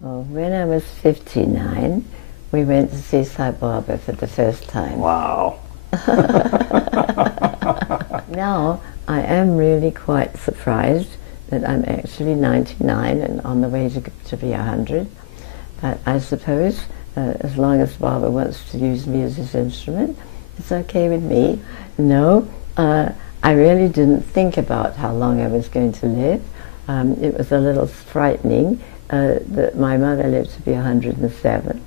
Well, when I was 59, we went to see Sai Baba for the first time. Wow. Now, I am really quite surprised that I'm actually 99 and on the way to be 100. But I suppose, as long as Baba wants to use me as his instrument, it's okay with me. No, I really didn't think about how long I was going to live. It was a little frightening that my mother lived to be 107.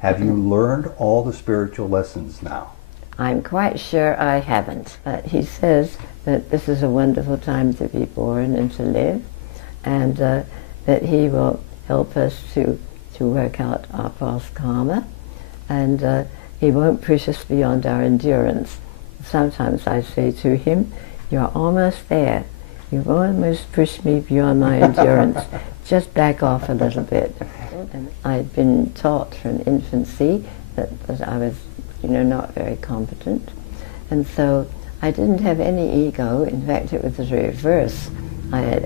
Have you learned all the spiritual lessons now? I'm quite sure I haven't. He says that this is a wonderful time to be born and to live, and that he will help us to work out our past karma, and he won't push us beyond our endurance. Sometimes I say to him, "You're almost there. You've almost pushed me beyond my endurance. Just back off a little bit." And I'd been taught from infancy that I was, not very competent. And so I didn't have any ego. In fact, it was the reverse. I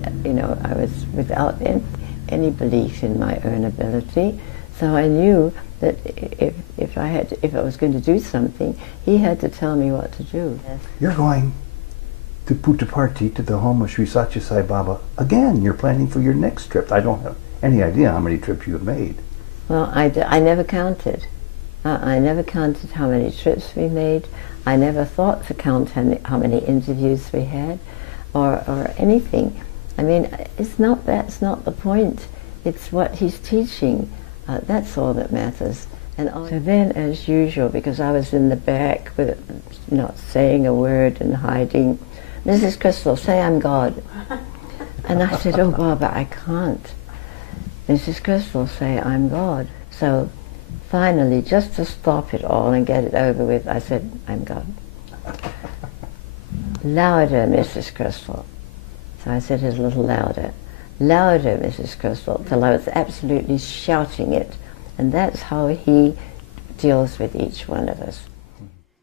was without any belief in my own ability. So I knew that if I was going to do something, he had to tell me what to do. You're going to Puttaparthi, to the home of Sri Satya Sai Baba. Again, you're planning for your next trip. I don't have any idea how many trips you have made. Well, I never counted. I never counted how many trips we made. I never thought to count how many interviews we had, or anything. I mean, that's not the point. It's what he's teaching. That's all that matters. And so then, as usual, because I was in the back with not saying a word and hiding, "Mrs. Krystal, say I'm God." And I said, "Oh, Baba, I can't." "Mrs. Krystal, say I'm God." So finally, just to stop it all and get it over with, I said, "I'm God." "Louder, Mrs. Krystal." So I said it a little louder. "Louder, Mrs. Krystal," till I was absolutely shouting it. And that's how he deals with each one of us.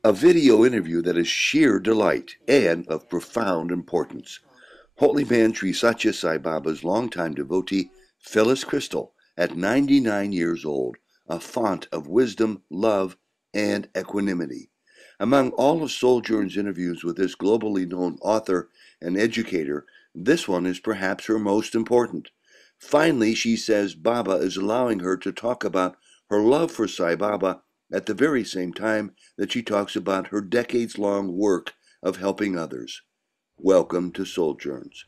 A video interview that is sheer delight and of profound importance. Holy Man Sri Satya Sai Baba's longtime devotee, Phyllis Krystal, at 99 years old, a font of wisdom, love, and equanimity. Among all of Sojourn's interviews with this globally known author and educator, this one is perhaps her most important. Finally, she says Baba is allowing her to talk about her love for Sai Baba at the very same time that she talks about her decades-long work of helping others. Welcome to Sojourns.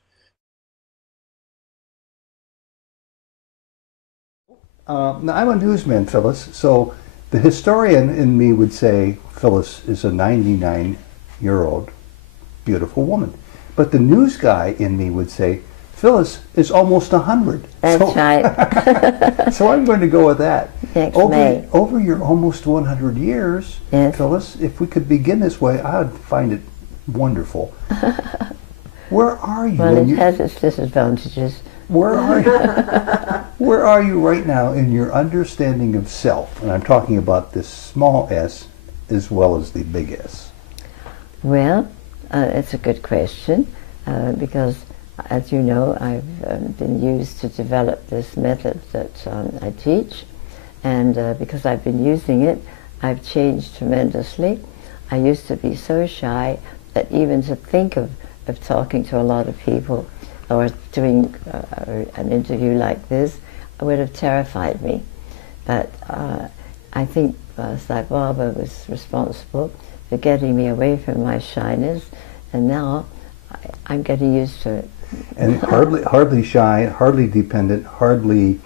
Now, I'm a newsman, Phyllis, so the historian in me would say Phyllis is a 99-year-old beautiful woman. But the news guy in me would say Phyllis is almost 100. That's right. So I'm going to go with that. Next May. Over your almost 100 years, yes. Phyllis, if we could begin this way, I would find it wonderful. Where are you? Well, it has its disadvantages. Where are you? Where are you right now in your understanding of self? And I'm talking about this small s as well as the big S. Well, it's a good question because, as you know, I've been used to develop this method that I teach, and because I've been using it, I've changed tremendously. I used to be so shy that even to think of talking to a lot of people or doing an interview like this would have terrified me. But I think Sai Baba was responsible for getting me away from my shyness, and now I'm getting used to it. And hardly shy, hardly dependent, hardly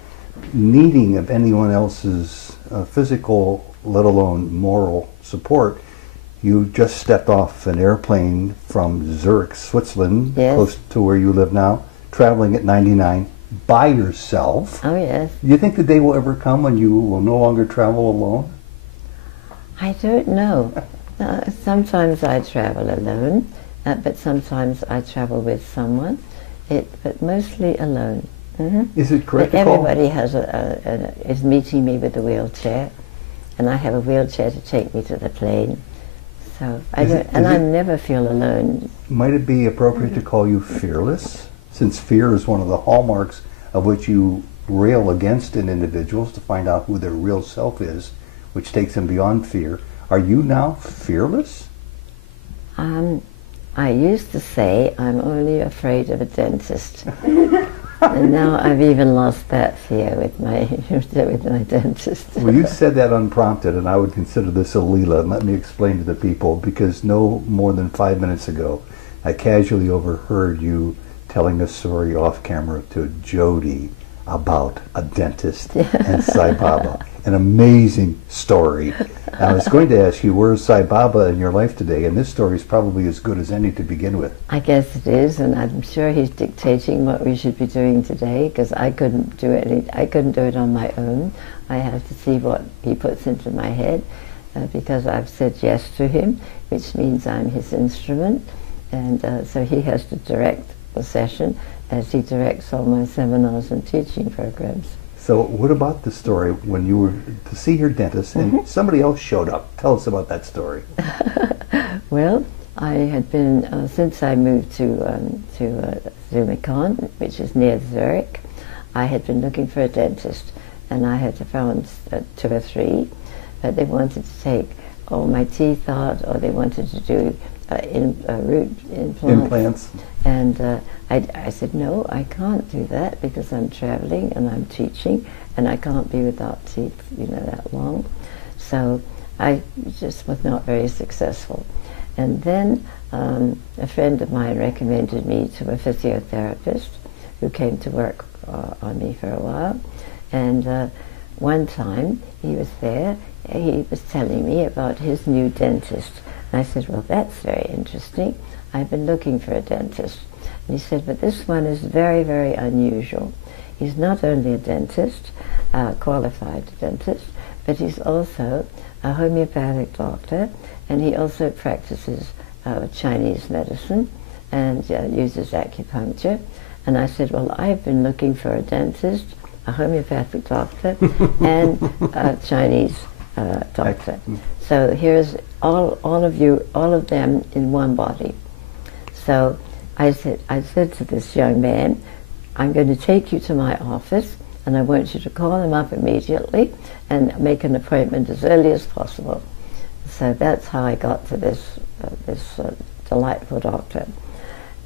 needing of anyone else's physical, let alone moral support. You just stepped off an airplane from Zurich, Switzerland, yes. Close to where you live now, traveling at 99 by yourself. Oh, yes. Do you think the day will ever come when you will no longer travel alone? I don't know. Sometimes I travel alone, but sometimes I travel with someone, but mostly alone. Mm-hmm. Is it correct? But everybody has is meeting me with a wheelchair, and I have a wheelchair to take me to the plane. So I never feel alone. Might it be appropriate to call you fearless, since fear is one of the hallmarks of which you rail against in individuals to find out who their real self is, which takes them beyond fear. Are you now fearless? I used to say I'm only afraid of a dentist. And now I've even lost that fear with my dentist. Well, you said that unprompted, and I would consider this a Leela. And let me explain to the people, because no more than 5 minutes ago, I casually overheard you telling a story off camera to Jody about a dentist and Sai Baba. An amazing story. And I was going to ask you, where's Sai Baba in your life today? And this story is probably as good as any to begin with. I guess it is, and I'm sure he's dictating what we should be doing today, because I couldn't do it. I couldn't do it on my own. I have to see what he puts into my head, because I've said yes to him, which means I'm his instrument, and so he has to direct the session as he directs all my seminars and teaching programs. So what about the story when you were to see your dentist and somebody else showed up? Tell us about that story. Well, I had been, since I moved to Zumikon, which is near Zurich, I had been looking for a dentist, and I had found 2 or 3. They wanted to take all my teeth out, or they wanted to do root implants. And I said, no, I can't do that because I'm traveling and I'm teaching, and I can't be without teeth, that long. So I just was not very successful. And then a friend of mine recommended me to a physiotherapist who came to work on me for a while. And one time he was there, he was telling me about his new dentist. And I said, well, that's very interesting. I've been looking for a dentist. And he said, but this one is very, very unusual. He's not only a dentist, qualified dentist, but he's also a homeopathic doctor, and he also practices Chinese medicine and uses acupuncture. And I said, well, I've been looking for a dentist, a homeopathic doctor, and a Chinese doctor. So here's all of them in one body. So I said to this young man, I'm going to take you to my office, and I want you to call him up immediately and make an appointment as early as possible. So that's how I got to this delightful doctor.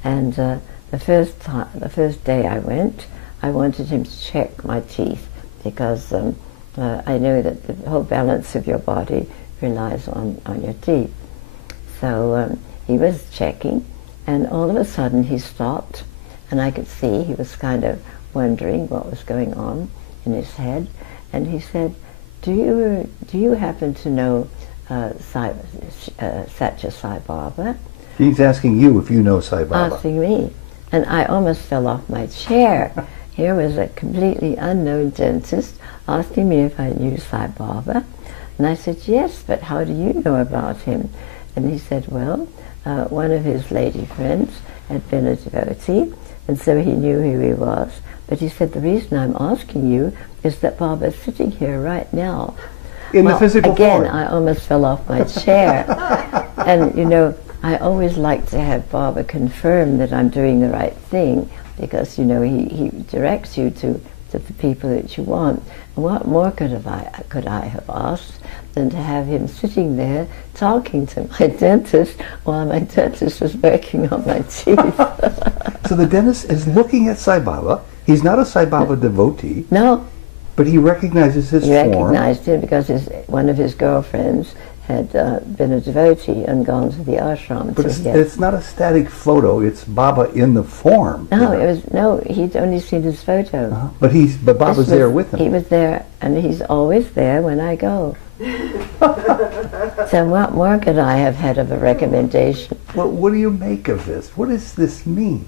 And the first day I went, I wanted him to check my teeth, because I know that the whole balance of your body relies on your teeth. So he was checking, and all of a sudden he stopped, and I could see he was kind of wondering what was going on in his head. And he said, do you happen to know Sai Baba? He's asking you if you know Sai Baba. Asking me. And I almost fell off my chair. Here was a completely unknown dentist asking me if I knew Sai Baba. And I said, yes, but how do you know about him? And he said, well, one of his lady friends had been a devotee, and so he knew who he was. But he said, the reason I'm asking you is that Baba's sitting here right now. In the physical again, form. I almost fell off my chair. And, I always like to have Baba confirm that I'm doing the right thing, because, he directs you to the people that you want. And what more could I have asked than to have him sitting there talking to my dentist while my dentist was working on my teeth. So the dentist is looking at Sai Baba. He's not a Sai Baba devotee. No. But he recognizes his form. He recognized him because one of his girlfriends had been a devotee and gone to the ashram. But it's not a static photo. It's Baba in the form. No, he'd only seen his photo. But Baba's there with him. He was there, and he's always there when I go. So what more could I have had of a recommendation? Well, what do you make of this? What does this mean?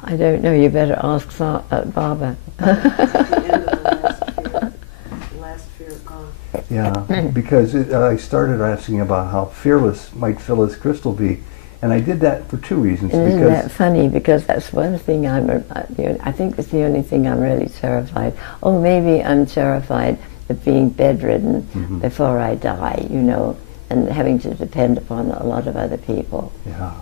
I don't know. You better ask Baba. Last fear gone. Yeah, because I started asking about how fearless might Phyllis Krystal be, and I did that for 2 reasons. And isn't that funny? Because that's one thing I think it's the only thing I'm really terrified. Oh, maybe I'm terrified of being bedridden before I die, and having to depend upon a lot of other people. Yeah.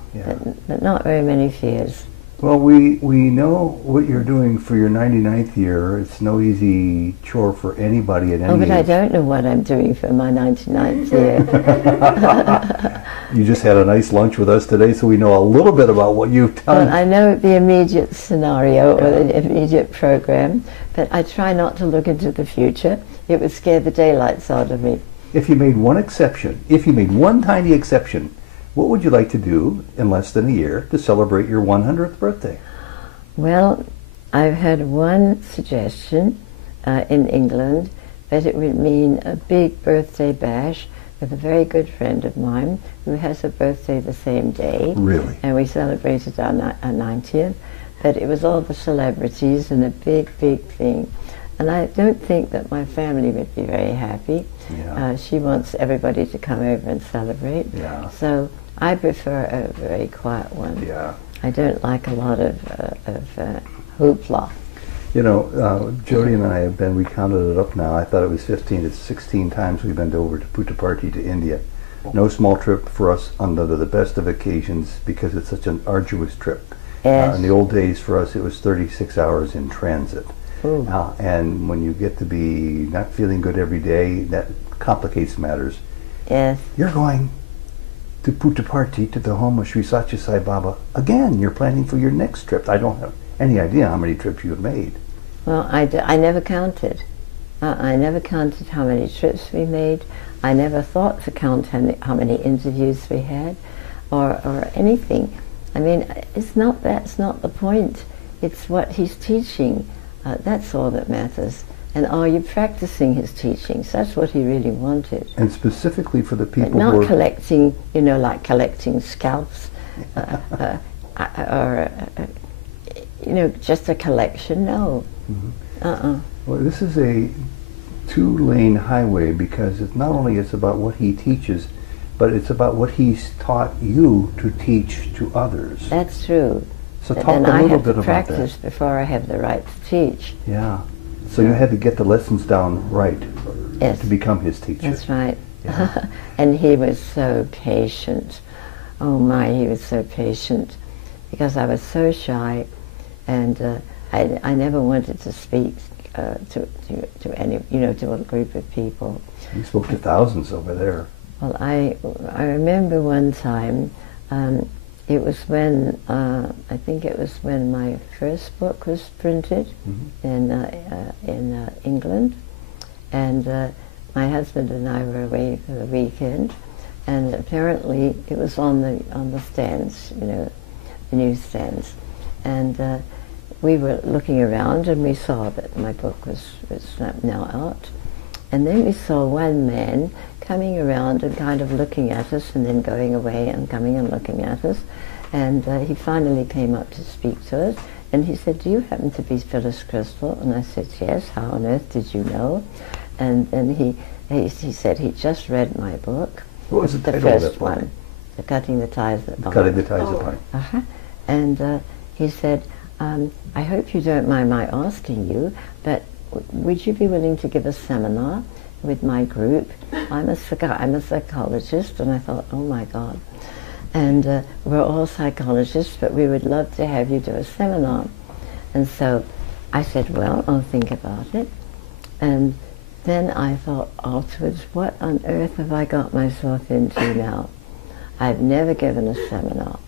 But not very many fears. Well, we know what you're doing for your 99th year. It's no easy chore for anybody at any Oh, but I age. don't know what I'm doing for my 99th year. You just had a nice lunch with us today, so we know a little bit about what you've done. Well, I know the immediate scenario or the immediate program, but I try not to look into the future. It would scare the daylights out of me. If you made one exception, if you made one tiny exception, what would you like to do in less than a year to celebrate your 100th birthday? Well, I've had one suggestion in England that it would mean a big birthday bash with a very good friend of mine who has a birthday the same day. Really? And we celebrated our 90th, but it was all the celebrities and a big, big thing. And I don't think that my family would be very happy. Yeah. She wants everybody to come over and celebrate. Yeah. So I prefer a very quiet one. Yeah. I don't like a lot of hoopla. You know, Jody and I have been, we counted it up now, I thought it was 15, it's 16 times we've been over to Puttaparthi to India. No small trip for us under the best of occasions because it's such an arduous trip. Yes. In the old days for us it was 36 hours in transit. And when you get to be not feeling good every day, that complicates matters. Yes. You're going to Puttaparthi, to the home of Sri Satya Sai Baba. Again, you're planning for your next trip. I don't have any idea how many trips you have made. Well, I never counted. I never counted how many trips we made. I never thought to count how many interviews we had or anything. I mean, that's not the point. It's what he's teaching. That's all that matters. And are you practicing his teachings? That's what he really wanted. And specifically for the people But not who are collecting, like collecting scalps, or just a collection. No. Mm-hmm. Well, this is a two-lane highway because it's not only it's about what he teaches, but it's about what he's taught you to teach to others. That's true. So talk and a I little have bit to about practice that. before I have the right to teach. Yeah. So you had to get the lessons down right Yes. to become his teacher. That's right. Yeah. And he was so patient. Oh my, he was so patient. Because I was so shy, and I never wanted to speak to any, to a group of people. You spoke to thousands over there. Well, I remember one time, it was when, I think it was when my first book was printed in England, and my husband and I were away for the weekend, and apparently it was on the stands, the newsstands, and we were looking around and we saw that my book was now out, and then we saw one man coming around and kind of looking at us and then going away and coming and looking at us, and he finally came up to speak to us, and he said, "Do you happen to be Phyllis Krystal?" And I said, "Yes. How on earth did you know?" And then he said he just read my book. What was the title first of that book? one, The Cutting the Ties That Bind. Cutting the Ties Apart. And he said, "I hope you don't mind my asking you, but would you be willing to give a seminar with my group? I'm a psychologist," and I thought, oh my God. And we're all psychologists, but we would love to have you do a seminar. And so I said, well, I'll think about it. And then I thought afterwards, what on earth have I got myself into now? I've never given a seminar.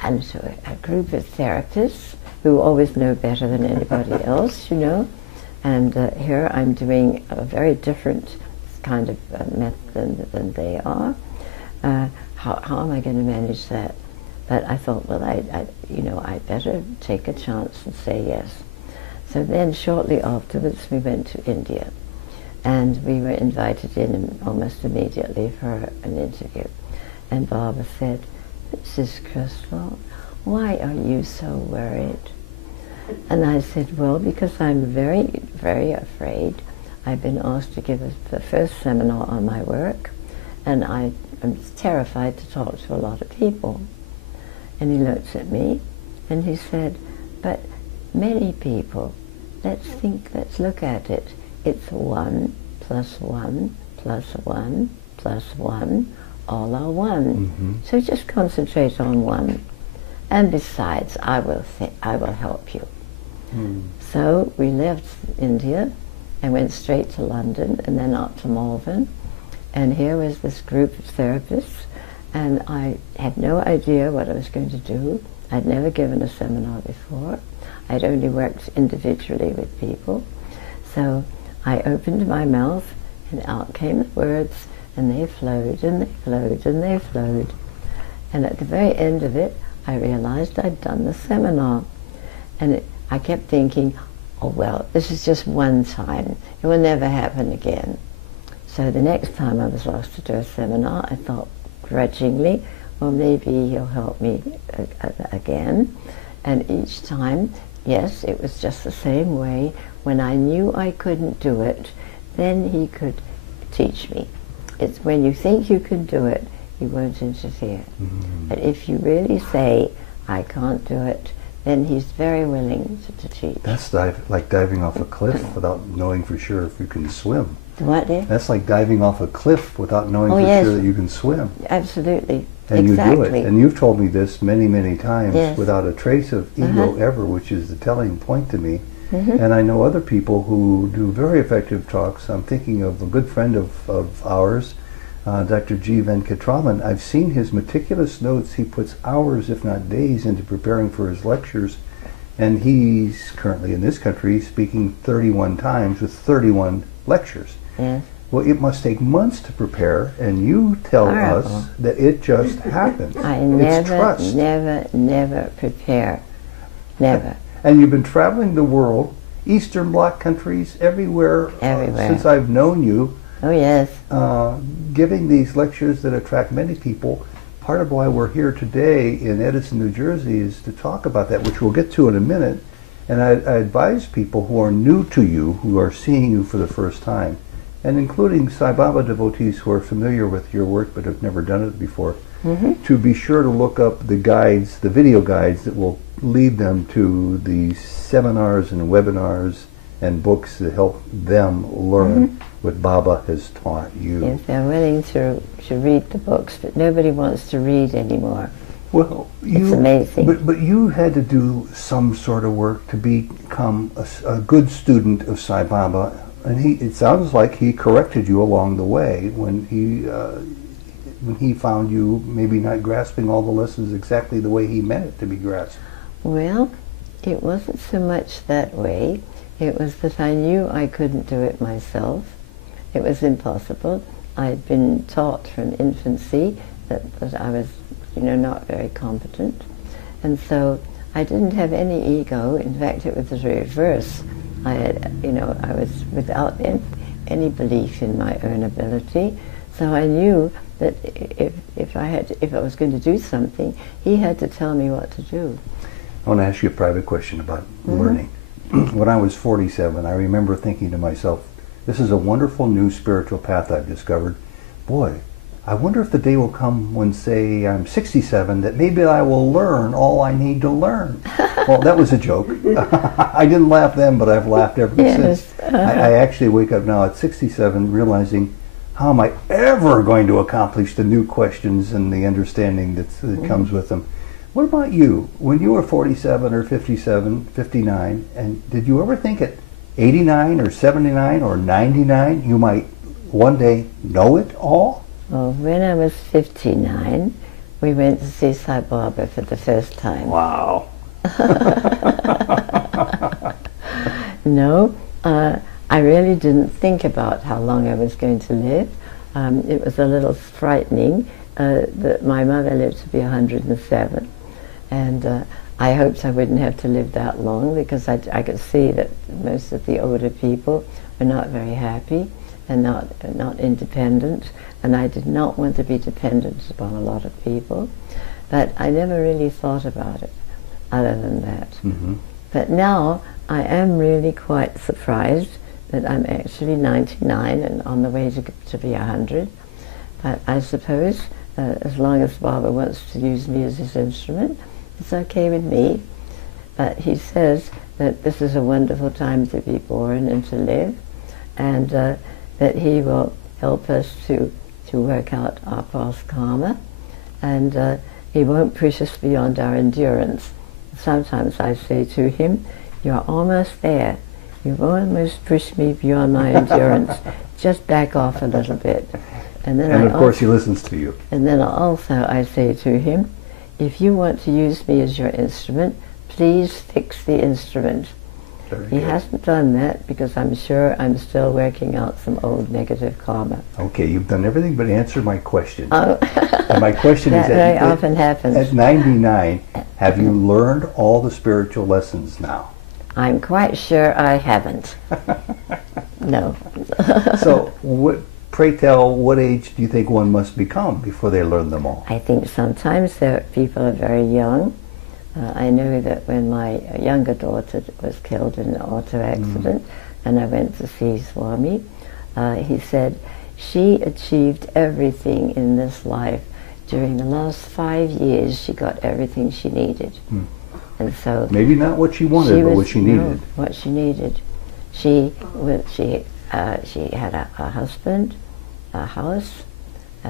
And so a group of therapists who always know better than anybody else, and here I'm doing a very different kind of method than they are. How am I going to manage that? But I thought, well, I better take a chance and say yes. So then shortly afterwards we went to India, and we were invited in almost immediately for an interview. And Baba said, "Mrs. Krystal, why are you so worried?" And I said, well, because I'm very, very afraid. I've been asked to give the first seminar on my work, and I'm terrified to talk to a lot of people. And he looked at me, and he said, but many people, let's look at it. It's 1 plus 1 plus 1 plus 1, all are one. So just concentrate on 1. and besides, I will help you. So we left India and went straight to London and then up to Malvern. And here was this group of therapists, and I had no idea what I was going to do. I'd never given a seminar before. I'd only worked individually with people. So I opened my mouth, and out came the words, and they flowed, and they flowed, and they flowed. And at the very end of it, I realized I'd done the seminar. And I kept thinking, oh well, this is just one time. It will never happen again. So the next time I was asked to do a seminar, I thought grudgingly, well, maybe he'll help me again. And each time, yes, it was just the same way. When I knew I couldn't do it, then he could teach me. It's when you think you can do it, he won't interfere. But if you really say, I can't do it, then he's very willing to teach. That's like diving off a cliff without knowing for sure if you can swim. What, dear? That's like diving off a cliff without knowing for sure that you can swim. Absolutely. And exactly. you do it. And you've told me this many, many times without a trace of ego ever, which is the telling point to me. And I know other people who do very effective talks. I'm thinking of a good friend of ours, Dr. G. Venkatraman. I've seen his meticulous notes. He puts hours, if not days, into preparing for his lectures. And he's currently in this country speaking 31 times with 31 lectures. Yes. Well, it must take months to prepare, and you tell us that it just happens. I it's trust. never prepare. Never. And you've been traveling the world, Eastern Bloc countries, everywhere. Since I've known you. Oh, yes. Giving these lectures that attract many people. Part of why we're here today in Edison, New Jersey is to talk about that, which we'll get to in a minute. And I advise people who are new to you, who are seeing you for the first time, and including Sai Baba devotees who are familiar with your work but have never done it before, to be sure to look up the guides, the video guides that will lead them to the seminars and webinars and books that help them learn what Baba has taught you. Yes, they're willing to read the books, but nobody wants to read anymore. Well, it's amazing. But you had to do some sort of work to become a good student of Sai Baba, and it sounds like he corrected you along the way when he found you maybe not grasping all the lessons exactly the way he meant it to be grasped. Well, it wasn't so much that way. It was that I knew I couldn't do it myself. It was impossible. I'd been taught from infancy that I was, not very competent. And so I didn't have any ego. In fact, it was the reverse. I was without any belief in my own ability. So I knew that if I was going to do something, he had to tell me what to do. I want to ask you a private question about learning. When I was 47, I remember thinking to myself, this is a wonderful new spiritual path I've discovered. Boy, I wonder if the day will come when, say, I'm 67, that maybe I will learn all I need to learn. Well, that was a joke. I didn't laugh then, but I've laughed ever since. I actually wake up now at 67 realizing, how am I ever going to accomplish the new questions and the understanding that comes with them? What about you? When you were 47 or 57, 59, and did you ever think at 89 or 79 or 99 you might one day know it all? Well, when I was 59, we went to see Sai Baba for the first time. Wow. No, I really didn't think about how long I was going to live. It was a little frightening that my mother lived to be 107. And I hoped I wouldn't have to live that long, because I could see that most of the older people were not very happy and not independent, and I did not want to be dependent upon a lot of people. But I never really thought about it other than that. But now I am really quite surprised that I'm actually 99 and on the way to be 100. But I suppose as long as Baba wants to use me as his instrument, it's okay with me. But he says that this is a wonderful time to be born and to live, and that he will help us to work out our past karma, and He won't push us beyond our endurance. Sometimes I say to him, "You're almost there. You've almost pushed me beyond my endurance. Just back off a little bit." And then of course he listens to you. And then also I say to him, "If you want to use me as your instrument, please fix the instrument." He hasn't done that because I'm sure I'm still working out some old negative karma. Okay, you've done everything but answer my question. Oh. And my question That is, very often happens. At 99, have you learned all the spiritual lessons now? I'm quite sure I haven't. No. So, pray tell, what age do you think one must become before they learn them all? I think sometimes people are very young. I know that when my younger daughter was killed in an auto accident, and I went to see Swami, he said, she achieved everything in this life. During the last 5 years, she got everything she needed. And so maybe not what she wanted, but what she needed. No, what she needed. She had a husband, a house.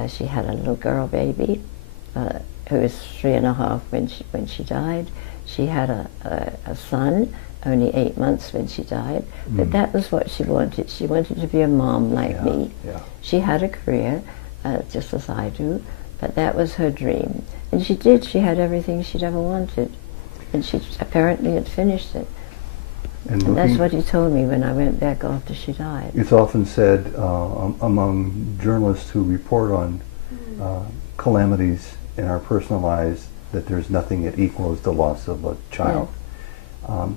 She had a little girl baby who was 3.5 when she died. She had a son, only 8 months when she died. But that was what she wanted. She wanted to be a mom like me. Yeah. She had a career, just as I do, but that was her dream. And she did. She had everything she'd ever wanted. And she apparently had finished it. And that's what he told me when I went back after she died. It's often said among journalists who report on calamities in our personal lives that there's nothing that equals the loss of a child. Yeah.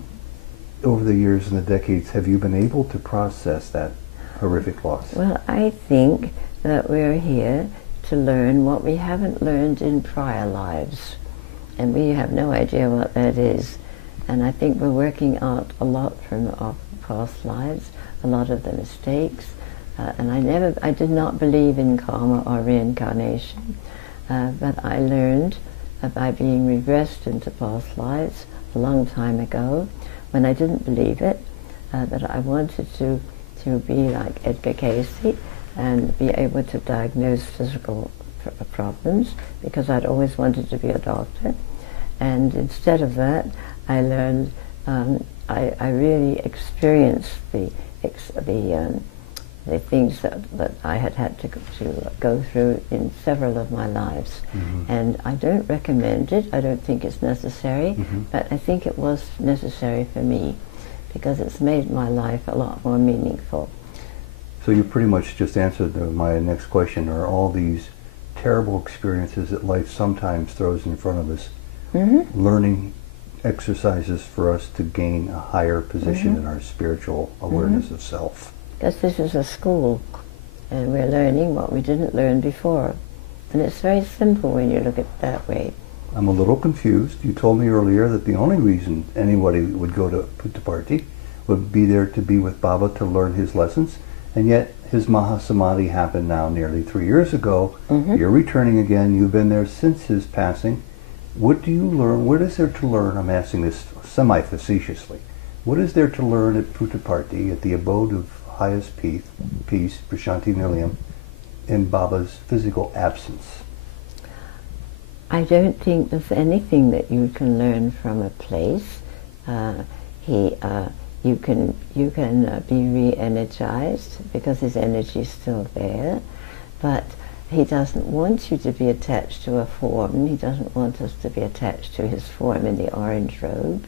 Over the years and the decades, have you been able to process that horrific loss? Well, I think that we're here to learn what we haven't learned in prior lives. And we have no idea what that is. And I think we're working out a lot from our past lives, a lot of the mistakes. And I did not believe in karma or reincarnation. But I learned by being regressed into past lives a long time ago, when I didn't believe it, that I wanted to be like Edgar Casey and be able to diagnose physical problems, because I'd always wanted to be a doctor. And instead of that, I learned, I really experienced the things that I had to go through in several of my lives. And I don't recommend it. I don't think it's necessary, but I think it was necessary for me, because it's made my life a lot more meaningful. So you pretty much just answered my next question. Are all these terrible experiences that life sometimes throws in front of us learning exercises for us to gain a higher position in our spiritual awareness of self? Because this is a school, and we're learning what we didn't learn before. And it's very simple when you look at it that way. I'm a little confused. You told me earlier that the only reason anybody would go to Puttaparthi would be there to be with Baba to learn his lessons, and yet his Mahasamadhi happened now nearly 3 years ago. You're returning again. You've been there since his passing. What do you learn? What is there to learn? I'm asking this semi-facetiously. What is there to learn at Puttaparthi, at the abode of highest peace, Prashanti Nilayam, in Baba's physical absence? I don't think there's anything that you can learn from a place. You can be re-energized because his energy is still there, but he doesn't want you to be attached to a form. He doesn't want us to be attached to his form in the orange robe.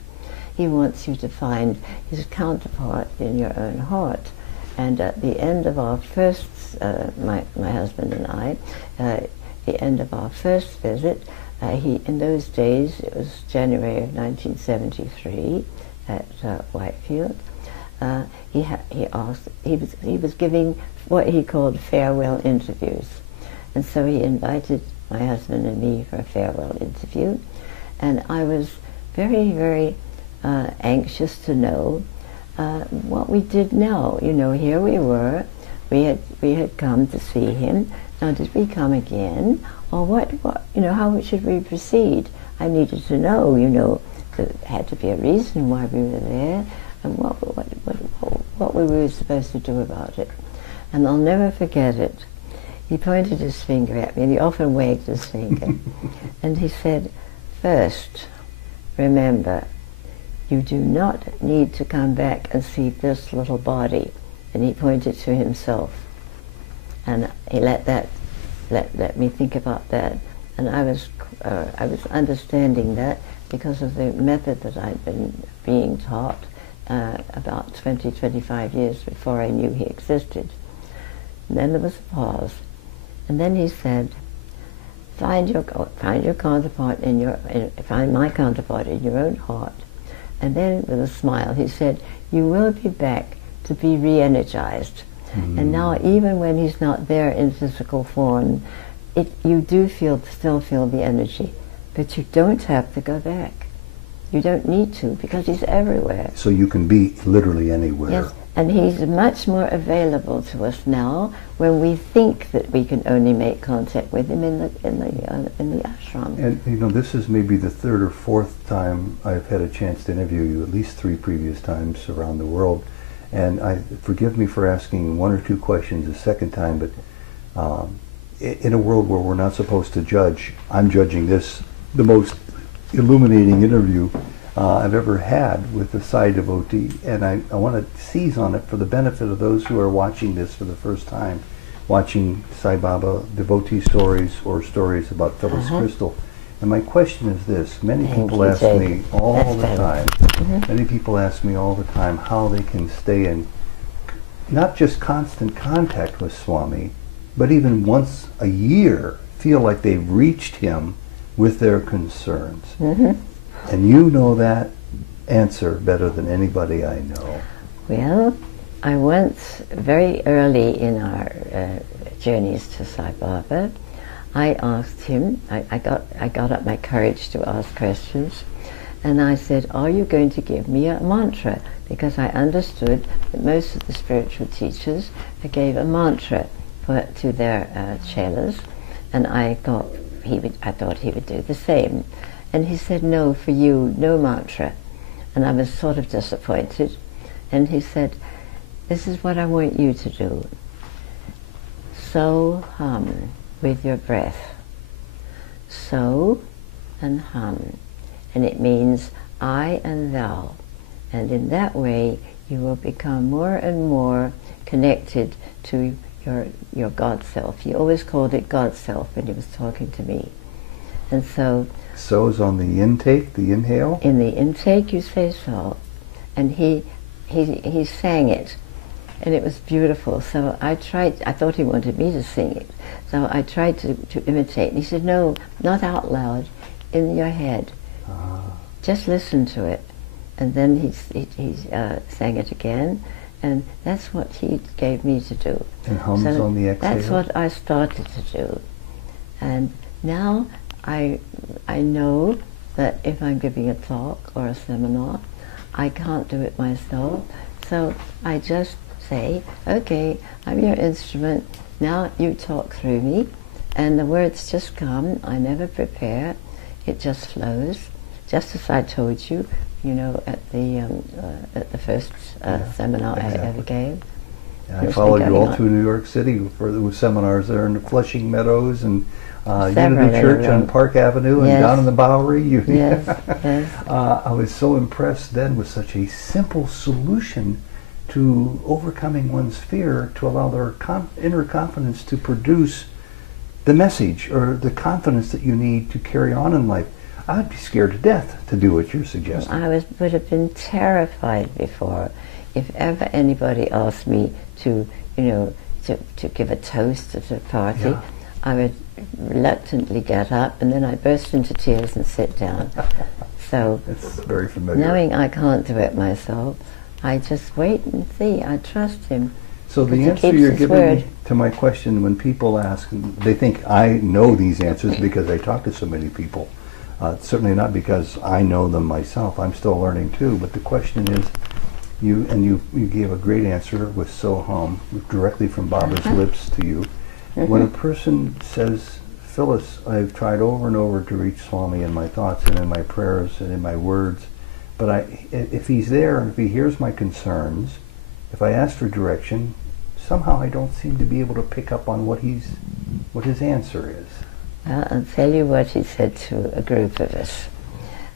He wants you to find his counterpart in your own heart. And at the end of our first, my husband and I, the end of our first visit, in those days, it was January of 1973 at Whitefield, he was giving what he called farewell interviews. And so he invited my husband and me for a farewell interview. And I was very, very anxious to know what we did now. You know, here we were, we had come to see him. Now, did we come again? Or what, you know, how should we proceed? I needed to know, you know, there had to be a reason why we were there, and what we were supposed to do about it. And I'll never forget it. he pointed his finger at me, and he often wagged his finger. And he said, first, remember, you do not need to come back and see this little body. And he pointed to himself. And he let me think about that. And I was understanding that because of the method that I'd been being taught about 25 years before I knew he existed. And then there was a pause. And then he said, find my counterpart in your own heart. And then with a smile he said, you will be back to be re-energized. And now even when he's not there in physical form, you do still feel the energy, but you don't have to go back. You don't need to, because he's everywhere. So you can be literally anywhere. Yes, and he's much more available to us now when we think that we can only make contact with him in the ashram. And you know, this is maybe the third or fourth time I've had a chance to interview you, at least 3 previous times around the world. And forgive me for asking 1 or 2 questions a second time, but in a world where we're not supposed to judge, I'm judging this the most illuminating interview I've ever had with a Sai devotee, and I want to seize on it for the benefit of those who are watching this for the first time, watching Sai Baba devotee stories or stories about Phyllis Krystal. And my question is this: many people ask me all the time, many people ask me all the time how they can stay in not just constant contact with Swami, but even once a year feel like they've reached him with their concerns. And you know that answer better than anybody I know. Well, I once, very early in our journeys to Sai Baba, I asked him, I got up my courage to ask questions, and I said, are you going to give me a mantra? Because I understood that most of the spiritual teachers gave a mantra to their chelas, and I thought he would do the same. And he said, no, for you, no mantra. And I was sort of disappointed. And he said, this is what I want you to do. So hum with your breath. So and hum. And it means I and thou. And in that way, you will become more and more connected to your God self. He always called it God self when he was talking to me. And so is on the intake, the inhale? In the intake you say so. And he sang it. And it was beautiful. So I thought he wanted me to sing it. So I tried to imitate. And he said, no, not out loud, in your head. Just listen to it. And then he sang it again. And that's what he gave me to do. And hums on the exhale? That's what I started to do. And now I know that if I'm giving a talk or a seminar, I can't do it myself. So I just say, okay, I'm your instrument, now you talk through me, and the words just come. I never prepare, it just flows, just as I told you, at the first seminar I ever gave. Yeah, I followed you all through New York City for the seminars there in the Flushing Meadows and Unity Church on Park Avenue and down in the Bowery. Yes. I was so impressed then with such a simple solution to overcoming one's fear, to allow their inner confidence to produce the message or the confidence that you need to carry on in life. I'd be scared to death to do what you're suggesting. I would have been terrified before. If ever anybody asked me to give a toast at a party, I would reluctantly get up, and then I burst into tears and sit down. So, it's very familiar. Knowing I can't do it myself, I just wait and see. I trust him. So the answer you're giving me to my question, when people ask, they think I know these answers because I talk to so many people. Certainly not because I know them myself. I'm still learning too. But the question is, you gave a great answer with so hum, directly from Baba's lips to you. When a person says, Phyllis, I've tried over and over to reach Swami in my thoughts and in my prayers and in my words, but if he's there and if he hears my concerns, if I ask for direction, somehow I don't seem to be able to pick up on what he's what his answer is. Well, I'll tell you what he said to a group of us.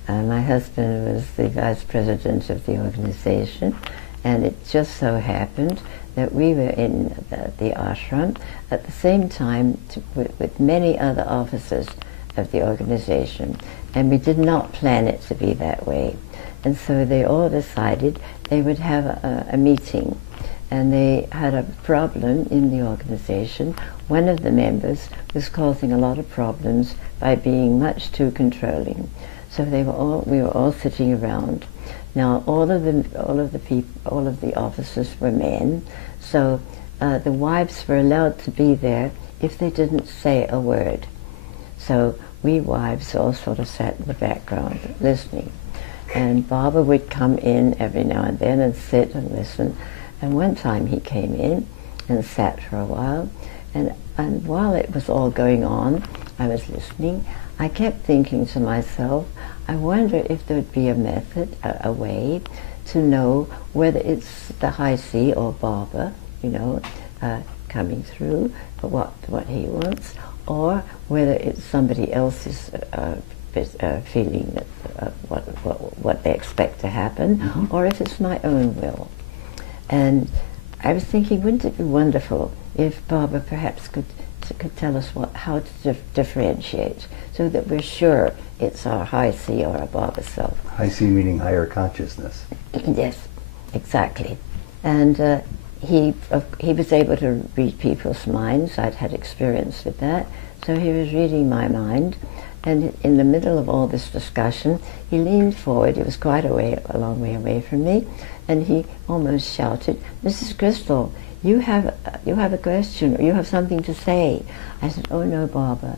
My husband was the vice president of the organization, and it just so happened that we were in the ashram at the same time with many other officers of the organization, and we did not plan it to be that way. And so they all decided they would have a meeting, and they had a problem in the organization. One of the members was causing a lot of problems by being much too controlling. So we were all sitting around. Now all of the officers were men, so the wives were allowed to be there if they didn't say a word. So we wives all sort of sat in the background listening. And Baba would come in every now and then and sit and listen. And one time he came in and sat for a while, and while it was all going on, I was listening. I kept thinking to myself, I wonder if there would be a method, a way to know whether it's the high C or Baba, coming through what he wants, or whether it's somebody else's feeling that what they expect to happen, or if it's my own will. And I was thinking, wouldn't it be wonderful if Baba perhaps could tell us how to differentiate, so that we're sure it's our high C or our Baba self. High C meaning higher consciousness. Yes, exactly. And he was able to read people's minds. I'd had experience with that. So he was reading my mind, and in the middle of all this discussion, he leaned forward. He was quite a long way away from me, and he almost shouted, "Mrs. Krystal, you have a question, or you have something to say." I said, "Oh no, Baba,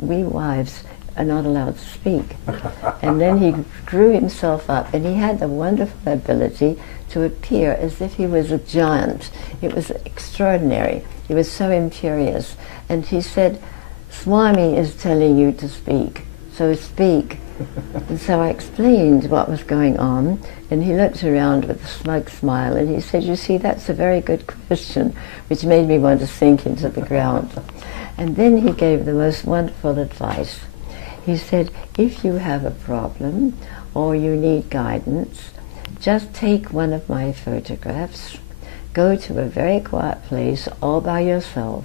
we wives are not allowed to speak." And then he drew himself up, and he had the wonderful ability to appear as if he was a giant. It was extraordinary. He was so imperious. And he said, "Swami is telling you to speak, so speak." And so I explained what was going on, and he looked around with a smug smile, and he said, "You see, that's a very good question," which made me want to sink into the ground. And then he gave the most wonderful advice. He said, "If you have a problem or you need guidance, just take one of my photographs, go to a very quiet place all by yourself,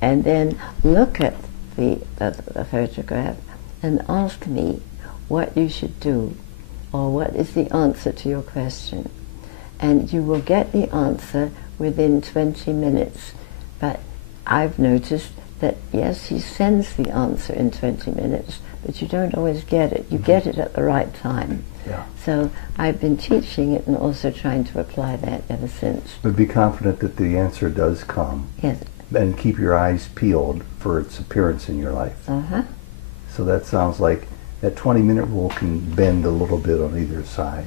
and then look at the photograph and ask me what you should do, or what is the answer to your question. And you will get the answer within 20 minutes. But I've noticed that, yes, he sends the answer in 20 minutes, but you don't always get it. You get it at the right time." Yeah. So I've been teaching it and also trying to apply that ever since. But be confident that the answer does come. Yes. And keep your eyes peeled for its appearance in your life. Uh-huh. So that sounds like that 20-minute rule can bend a little bit on either side.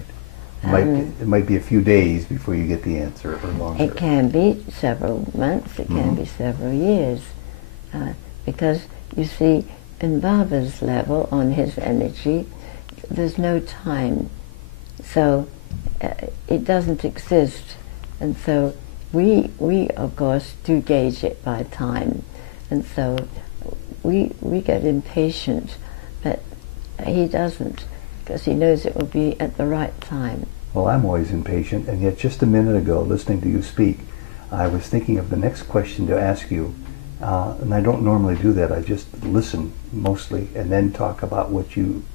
It might be a few days before you get the answer, or longer. It can be several months, it can be several years. Because, you see, in Baba's level, on his energy, there's no time. So it doesn't exist. And so we of course, do gauge it by time. And so we get impatient, but he doesn't, because he knows it will be at the right time. Well, I'm always impatient, and yet just a minute ago, listening to you speak, I was thinking of the next question to ask you. And I don't normally do that. I just listen mostly, and then talk about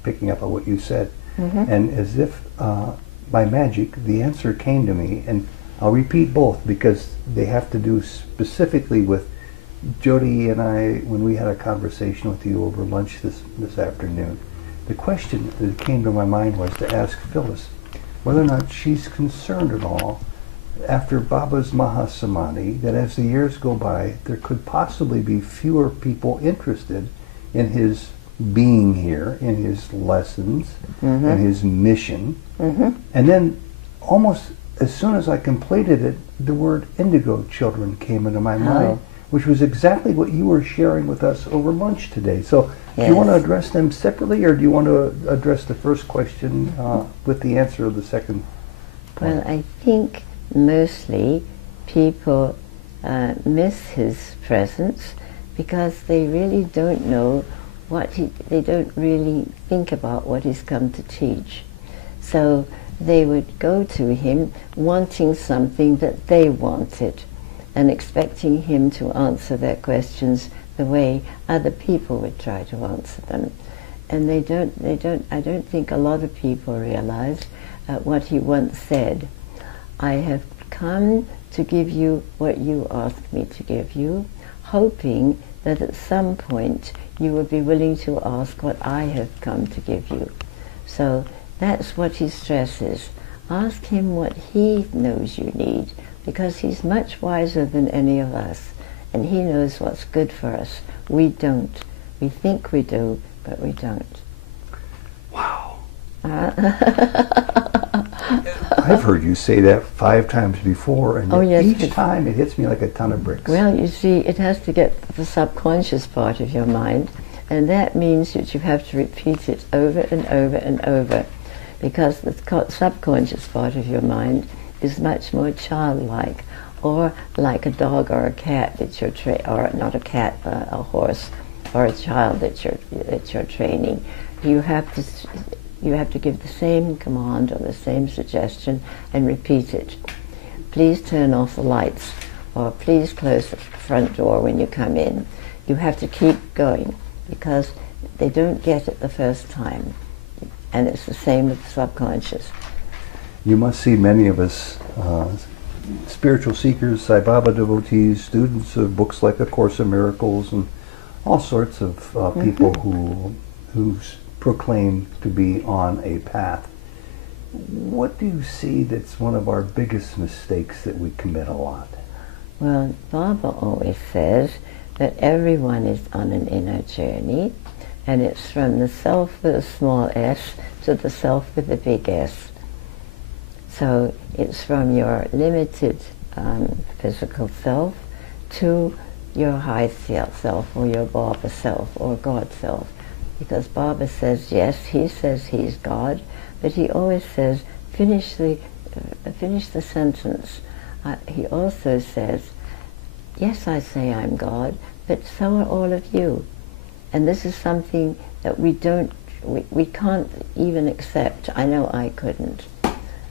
picking up on what you said. And as if by magic, the answer came to me, and I'll repeat both because they have to do specifically with Jody and I when we had a conversation with you over lunch this afternoon. The question that came to my mind was to ask Phyllis whether or not she's concerned at all after Baba's Mahasamadhi, that as the years go by, there could possibly be fewer people interested in his being here, in his lessons, in his mission. And then almost as soon as I completed it, the word indigo children came into my mind, which was exactly what you were sharing with us over lunch today. So do you want to address them separately, or do you want to address the first question with the answer of the second point? Well, I think mostly people miss his presence because they really don't know they don't really think about what he's come to teach. So they would go to him wanting something that they wanted and expecting him to answer their questions the way other people would try to answer them. And I don't think a lot of people realize what he once said. I have come to give you what you asked me to give you, hoping that at some point you will be willing to ask what I have come to give you. So that's what he stresses. Ask him what he knows you need, because he's much wiser than any of us, and he knows what's good for us. We don't. We think we do, but we don't. Wow. I've heard you say that 5 times before, and each time it hits me like a ton of bricks. Well, you see, it has to get the subconscious part of your mind, and that means that you have to repeat it over and over and over, because the subconscious part of your mind is much more childlike, or like a dog or a cat that you're or not a cat, a horse, or a child that you're training. You have to give the same command or the same suggestion and repeat it. Please turn off the lights, or please close the front door when you come in. You have to keep going, because they don't get it the first time. And it's the same with the subconscious. You must see many of us spiritual seekers, Sai Baba devotees, students of books like A Course in Miracles, and all sorts of people who proclaim to be on a path. What do you see that's one of our biggest mistakes that we commit a lot? Well, Baba always says that everyone is on an inner journey, and it's from the self with a small s to the self with a big S. So it's from your limited physical self to your high self, or your Baba self, or God self. Because Baba says, yes, he says he's God, but he always says, finish the sentence. He also says, yes, I say I'm God, but so are all of you. And this is something that we can't even accept. I know I couldn't.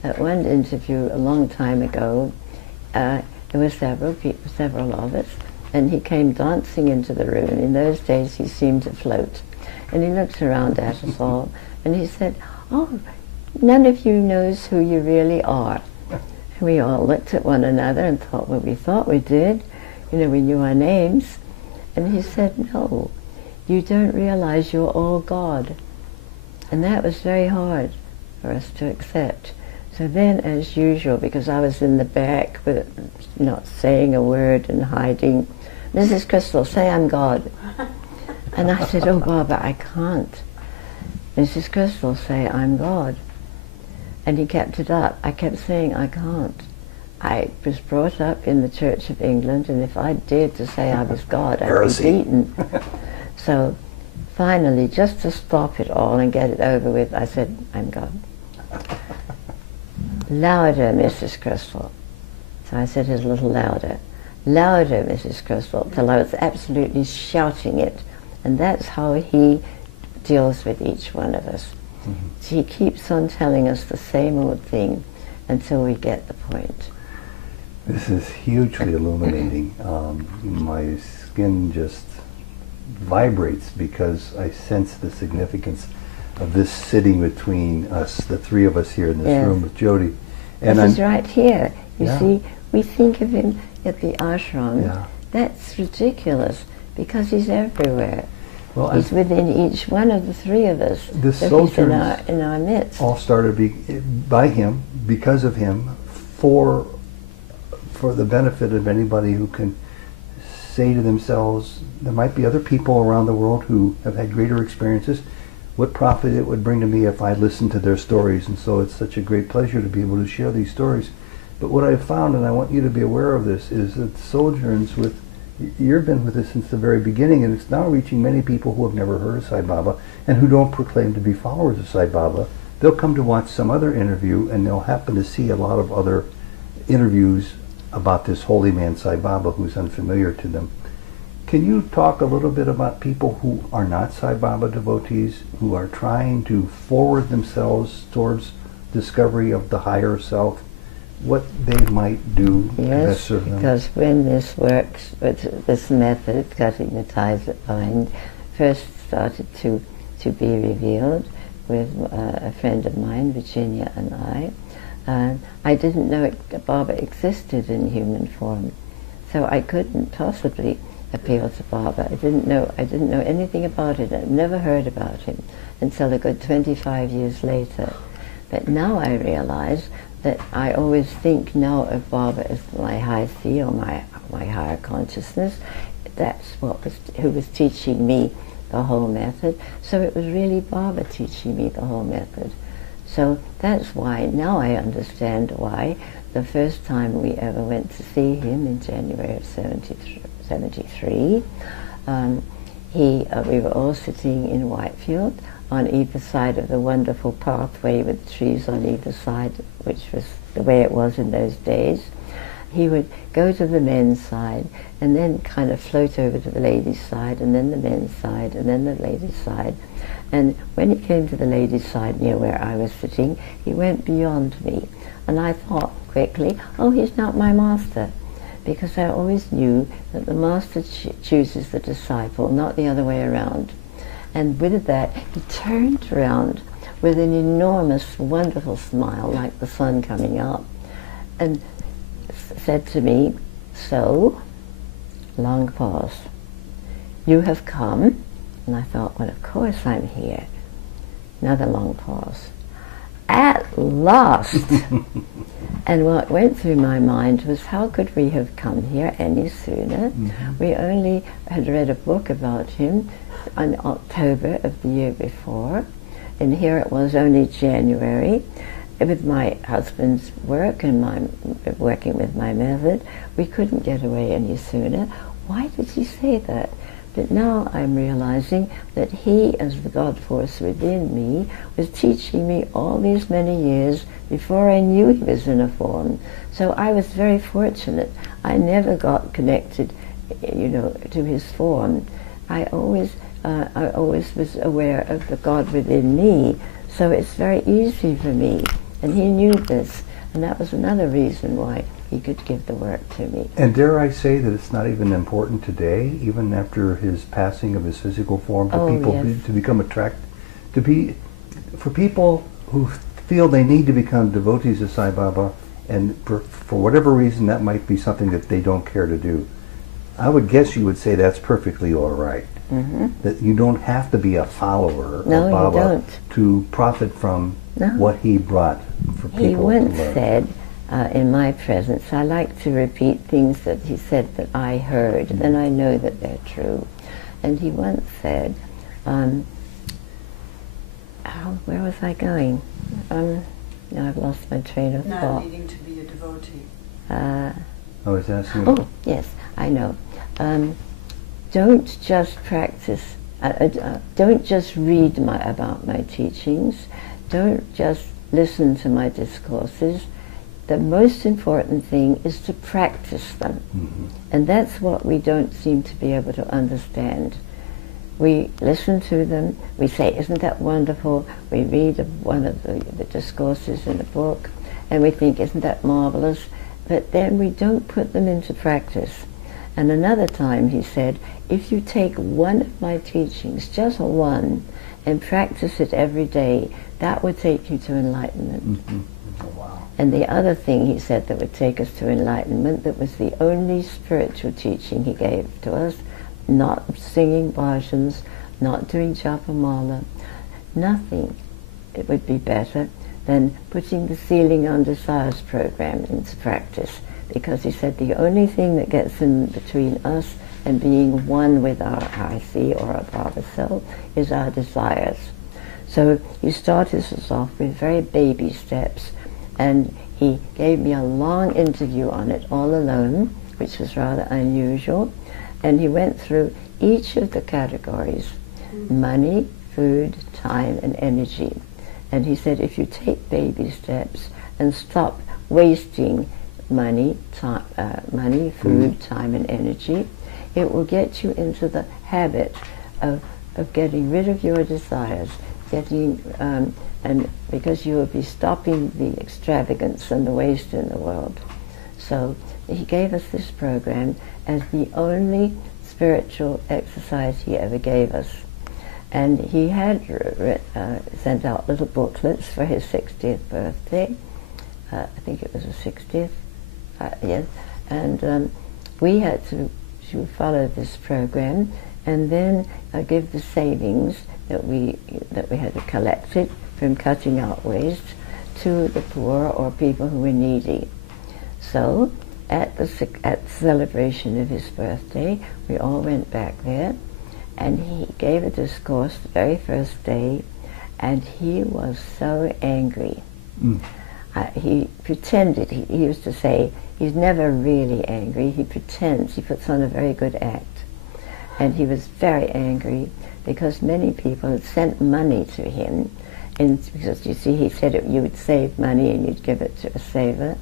At one interview a long time ago, there were several of us, and he came dancing into the room. In those days he seemed to float. And he looked around at us all, and he said, oh, none of you knows who you really are. And we all looked at one another and thought, well, we thought we did. We knew our names. And he said, no, you don't realize you're all God. And that was very hard for us to accept. So then, as usual, because I was in the back, with not saying a word and hiding, Mrs. Krystal, say I'm God. And I said, oh, Baba, I can't. Mrs. Krystal, say I'm God. And he kept it up. I kept saying, I can't. I was brought up in the Church of England, and if I dared to say I was God, I'd be beaten. So finally, just to stop it all and get it over with, I said, I'm God. Louder, Mrs. Krystal. So I said it a little louder. Louder, Mrs. Krystal, till I was absolutely shouting it. And that's how he deals with each one of us. Mm-hmm. He keeps on telling us the same old thing until we get the point. This is hugely illuminating. My skin just vibrates because I sense the significance of this sitting between us, the three of us here in this room with Jody. And this is right here. You see, we think of him at the ashram. Yeah. That's ridiculous, because he's everywhere. Well, he's within each one of the three of us. The so he's in our midst. All started by him, because of him, for the benefit of anybody who can say to themselves, there might be other people around the world who have had greater experiences. What profit it would bring to me if I listened to their stories. And so it's such a great pleasure to be able to share these stories. But what I've found, and I want you to be aware of this, is that Sojourns with, you've been with us since the very beginning, and it's now reaching many people who have never heard of Sai Baba and who don't proclaim to be followers of Sai Baba. They'll come to watch some other interview, and they'll happen to see a lot of other interviews about this holy man Sai Baba who's unfamiliar to them. Can you talk a little bit about people who are not Sai Baba devotees, who are trying to forward themselves towards discovery of the higher self, what they might do to best serve them? Because when this works, with this method, cutting the ties that bind, first started to be revealed with a friend of mine, Virginia, and I didn't know Baba existed in human form, so I couldn't possibly appeal to Baba. I didn't know anything about it. I'd never heard about him until a good 25 years later. But now I realize that I always think now of Baba as my high sea, or my higher consciousness. That's who was teaching me the whole method. So it was really Baba teaching me the whole method. So that's why now I understand why the first time we ever went to see him in January of 73, we were all sitting in Whitefield on either side of the wonderful pathway with trees on either side, which was the way it was in those days. He would go to the men's side and then kind of float over to the ladies' side, and then the men's side, and then the ladies' side. And when he came to the ladies' side near where I was sitting, he went beyond me. And I thought quickly, oh, he's not my master. Because I always knew that the master chooses the disciple, not the other way around. And with that, he turned around with an enormous, wonderful smile, like the sun coming up, and said to me, so, long pause, you have come. And I thought, well, of course I'm here. Another long pause. At last! And what went through my mind was, how could we have come here any sooner? Mm-hmm. We only had read a book about him in October of the year before, and here it was only January. With my husband's work and my working with my method, we couldn't get away any sooner. Why did he say that? But now I'm realizing that he, as the God force within me, was teaching me all these many years before I knew he was in a form. So I was very fortunate. I never got connected, to his form. I always was aware of the God within me. So it's very easy for me. And he knew this. And that was another reason why he could give the work to me. And dare I say that it's not even important today, even after his passing of his physical form, for people to become for people who feel they need to become devotees of Sai Baba, and for whatever reason that might be something that they don't care to do. I would guess you would say that's perfectly all right. Mm-hmm. That you don't have to be a follower of Baba to profit from what he brought for people to learn. He once said, in my presence, I like to repeat things that he said that I heard, and I know that they're true. And he once said, where was I going? Now I've lost my train of thought. Not needing to be a devotee. I was asking. Oh, yes, I know. Don't just practice, don't just read about my teachings, don't just listen to my discourses. The most important thing is to practice them. Mm-hmm. And that's what we don't seem to be able to understand. We listen to them, we say, isn't that wonderful? We read one of the discourses in a book, and we think, isn't that marvelous? But then we don't put them into practice. And another time he said, if you take one of my teachings, just one, and practice it every day, that would take you to enlightenment. Mm-hmm. Oh, wow. And the other thing he said that would take us to enlightenment, that was the only spiritual teaching he gave to us, not singing bhajans, not doing japamala, nothing. It would be better than putting the Sealing on Desires program into practice, because he said the only thing that gets in between us and being one with our I see or our Baba self is our desires. So he started us off with very baby steps, and he gave me a long interview on it all alone, which was rather unusual, and he went through each of the categories, money, food, time, and energy. And he said, if you take baby steps and stop wasting money, food, time, and energy, it will get you into the habit of getting rid of your desires, and because you will be stopping the extravagance and the waste in the world. So he gave us this program as the only spiritual exercise he ever gave us. And he had sent out little booklets for his 60th birthday. I think it was the 60th, yes. And we had to follow this program and then give the savings that we had collected from cutting out waste to the poor or people who were needy. So at the celebration of his birthday, we all went back there, and he gave a discourse the very first day, and he was so angry. He pretended, he used to say, he's never really angry, he pretends, he puts on a very good act. And he was very angry because many people had sent money to him, because you see, he said you would save money and you'd give it to a saver,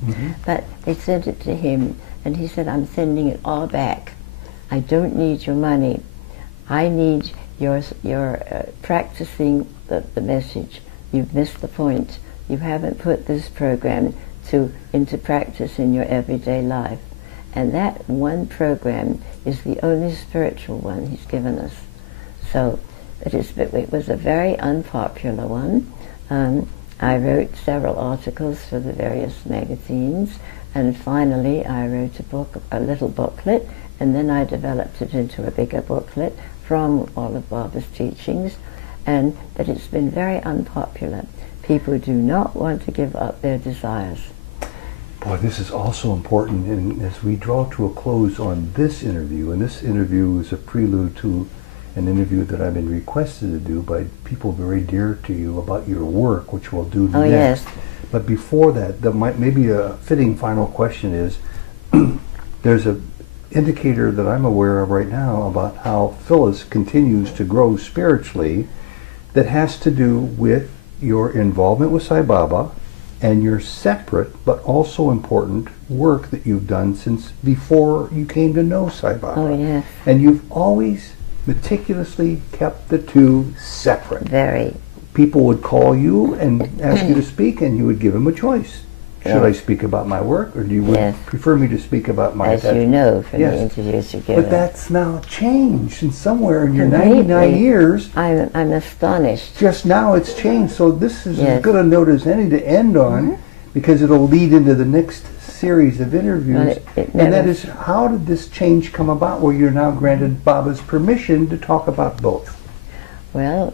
but they sent it to him, and he said, I'm sending it all back. I don't need your money. I need your practicing the message. You've missed the point. You haven't put this program into practice in your everyday life. And that one program is the only spiritual one he's given us. So it was a very unpopular one. I wrote several articles for the various magazines, and finally I wrote a little booklet, and then I developed it into a bigger booklet from all of Baba's teachings, but it's been very unpopular. People do not want to give up their desires. Boy, this is also important, and as we draw to a close on this interview, and this interview is a prelude to an interview that I've been requested to do by people very dear to you about your work, which we'll do next. Yes. But before that, maybe a fitting final question is, there's an indicator that I'm aware of right now about how Phyllis continues to grow spiritually that has to do with your involvement with Sai Baba and your separate but also important work that you've done since before you came to know Sai Baba. Oh, yes. And you've always meticulously kept the two separate. Very. People would call you and ask you to speak, and you would give them a choice. Should I speak about my work, or do you prefer me to speak about my attachment? As you know from the interviews you give. But that's now changed, and somewhere in your 99 years... I'm astonished. Just now it's changed, so this is as good a note as any to end on, because it'll lead into the next series of interviews. And that is, how did this change come about where you're now granted Baba's permission to talk about both? Well,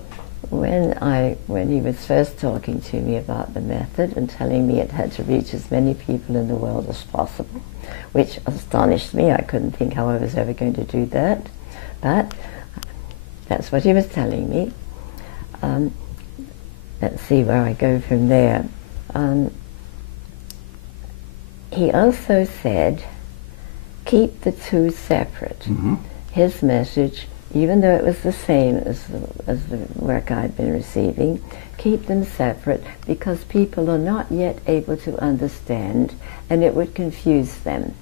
when he was first talking to me about the method and telling me it had to reach as many people in the world as possible, which astonished me. I couldn't think how I was ever going to do that, but that's what he was telling me. Let's see where I go from there. He also said, keep the two separate. His message, even though it was the same as the work I'd been receiving, keep them separate because people are not yet able to understand, and it would confuse them.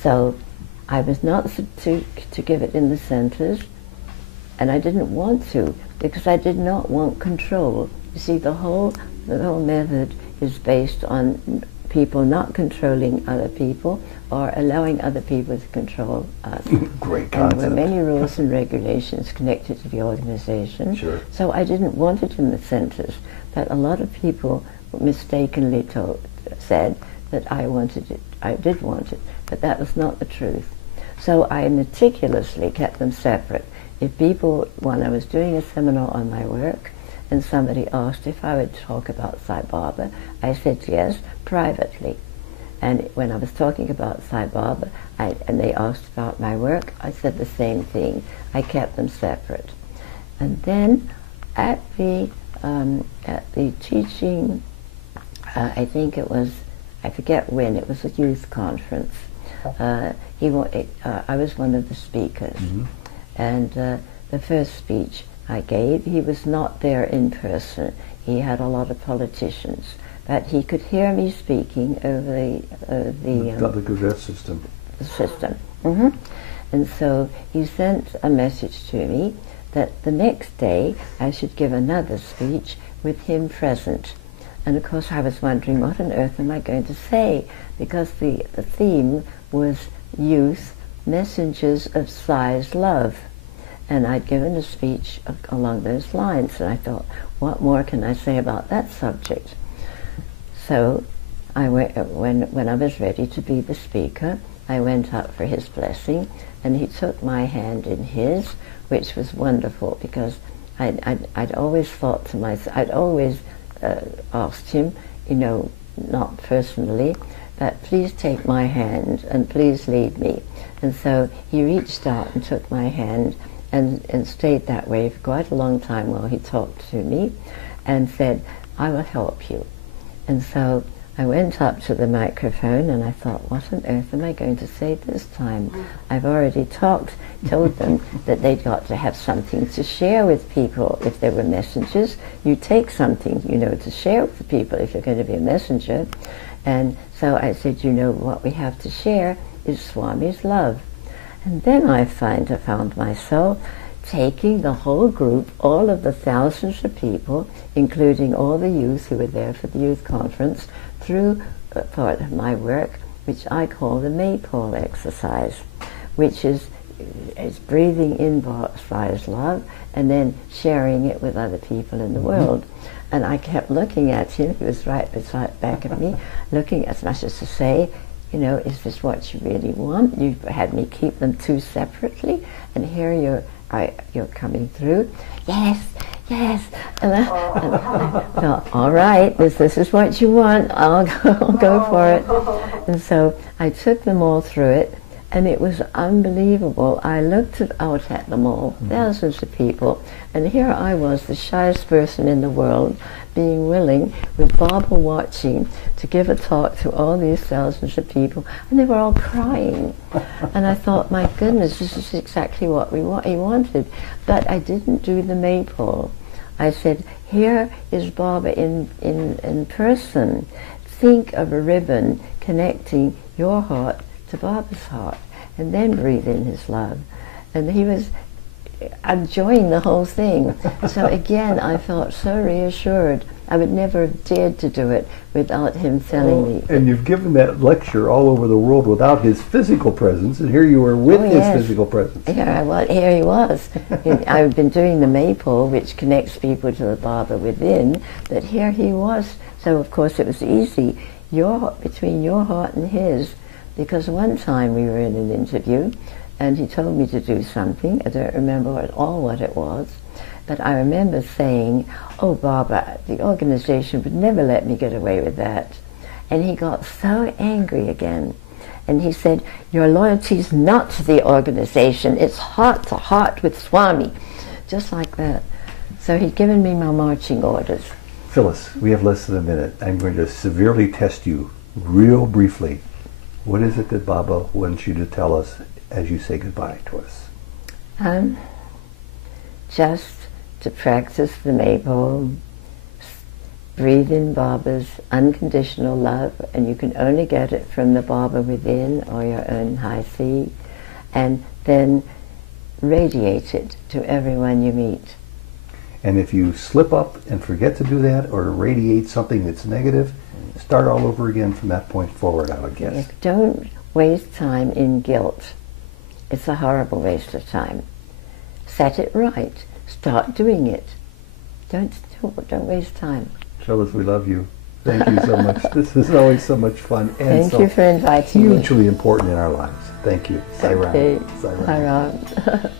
So I was not to give it in the centers, and I didn't want to, because I did not want control. You see, the whole method is based on people not controlling other people or allowing other people to control us. Great concept. And there were many rules and regulations connected to the organization. Sure. So I didn't want it in the centers, but a lot of people mistakenly said that I wanted it. I did want it, but that was not the truth. So I meticulously kept them separate. If people, when I was doing a seminar on my work, and somebody asked if I would talk about Sai Baba, I said yes, privately. And when I was talking about Sai Baba, and they asked about my work, I said the same thing. I kept them separate. And then at the teaching, I think it was, I forget when, it was a youth conference. I was one of the speakers. And the first speech I gave, he was not there in person. He had a lot of politicians, but he could hear me speaking over the public address system. system. And so he sent a message to me that the next day I should give another speech with him present. And of course I was wondering, what on earth am I going to say? Because the theme was youth, messengers of Sai's love. And I'd given a speech along those lines, and I thought, what more can I say about that subject? So I went, when I was ready to be the speaker, I went up for his blessing, and he took my hand in his, which was wonderful, because I'd always thought to myself, I'd always asked him, you know, not personally, but please take my hand and please lead me. And so he reached out and took my hand and stayed that way for quite a long time while he talked to me and said, I will help you. And so I went up to the microphone and I thought, what on earth am I going to say this time? I've already told them that they'd got to have something to share with people. If there were messengers, you take something, you know, to share with the people if you're going to be a messenger. And so I said, you know, what we have to share is Swami's love. And then I found myself taking the whole group, all of the thousands of people, including all the youth who were there for the youth conference, through part of my work, which I call the maypole exercise, which is breathing in Sai's love and then sharing it with other people in the world. And I kept looking at him, he was right beside back of me, looking as much as to say, you know, is this what you really want? You had me keep them two separately, and here you're coming through. Yes, yes. And I thought, all right, this is what you want. I'll go for it. And so I took them all through it, and it was unbelievable. I looked out at them all, thousands of people, and here I was, the shyest person in the world, being willing, with Baba watching, to give a talk to all these thousands of people, and they were all crying. And I thought, my goodness, this is exactly what he wanted. But I didn't do the maypole. I said, here is Baba in person. Think of a ribbon connecting your heart to Baba's heart, and then breathe in his love. And he was enjoying the whole thing. So again, I felt so reassured. I would never have dared to do it without him telling me. And you've given that lecture all over the world without his physical presence, and here you were with his physical presence. Here he was. I've been doing the maypole, which connects people to the Baba within, but here he was. So of course it was easy, between your heart and his, because one time we were in an interview, and he told me to do something. I don't remember at all what it was, but I remember saying, oh, Baba, the organization would never let me get away with that. And he got so angry again. And he said, your loyalty's not to the organization, it's heart to heart with Swami. Just like that. So he'd given me my marching orders. Phyllis, we have less than a minute. I'm going to severely test you real briefly. What is it that Baba wants you to tell us as you say goodbye to us? Just to practice the maypole, breathe in Baba's unconditional love, and you can only get it from the Baba within or your own high seat, and then radiate it to everyone you meet. And if you slip up and forget to do that or radiate something that's negative, start all over again from that point forward, I would guess. Don't waste time in guilt. It's a horrible waste of time. Set it right. Start doing it. Don't waste time. Phyllis, we love you. Thank you so much. This is always so much fun and Thank you for inviting me. Hugely important in our lives. Thank you. Sai Baba. Sai Baba.